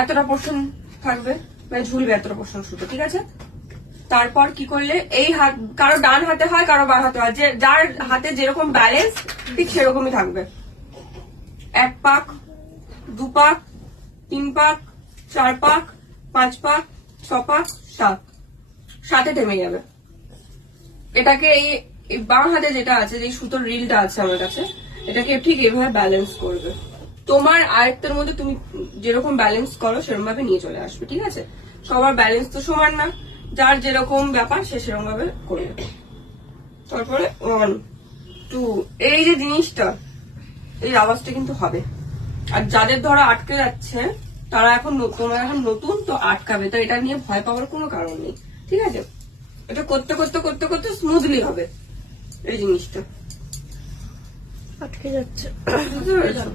এতটা পোর্শন থাকবে, মানে ঝুলবে এতটা পোর্শন সুতো, ঠিক আছে। তারপর কি করলে এই হাত কারো ডান হাতে হয় কারো বাঁ হাতে হয়, যে যার হাতে যেরকম ব্যালেন্স ঠিক সেরকমই থাকবে। 1 পাক, 2 পাক, 3 পাক, 4 পাক, 5 পাক, 6 পাক, 7 থেমে যাবে। এটাকে এই বাঁ হাতে যেটা আছে, যে সুতোর রিলটা আছে আমার কাছে, এটাকে ঠিক এভাবে ব্যালেন্স করবে। তোমার আয়ত্তের মধ্যে তুমি যেরকম ব্যালেন্স করো সেরকম ভাবে নিয়ে চলে আসবে, ঠিক আছে। সবার ব্যালেন্স তো সমান না, যার যেরকম ব্যাপার সে সেরকম ভাবে করবে। তারপরে 1 2, এই যে জিনিসটা, এই আওয়াজটা কিন্তু হবে। আর যাদের ধরো আটকে যাচ্ছে তারা এখন তোমরা এখন নতুন তো আটকাবে, তো এটা নিয়ে ভয় পাওয়ার কোনো কারণ নেই, ঠিক আছে। এটা করতে করতে করতে করতে স্মুথলি হবে এই জিনিসটা। আটকে যাচ্ছে। বুঝতে পেরেছো?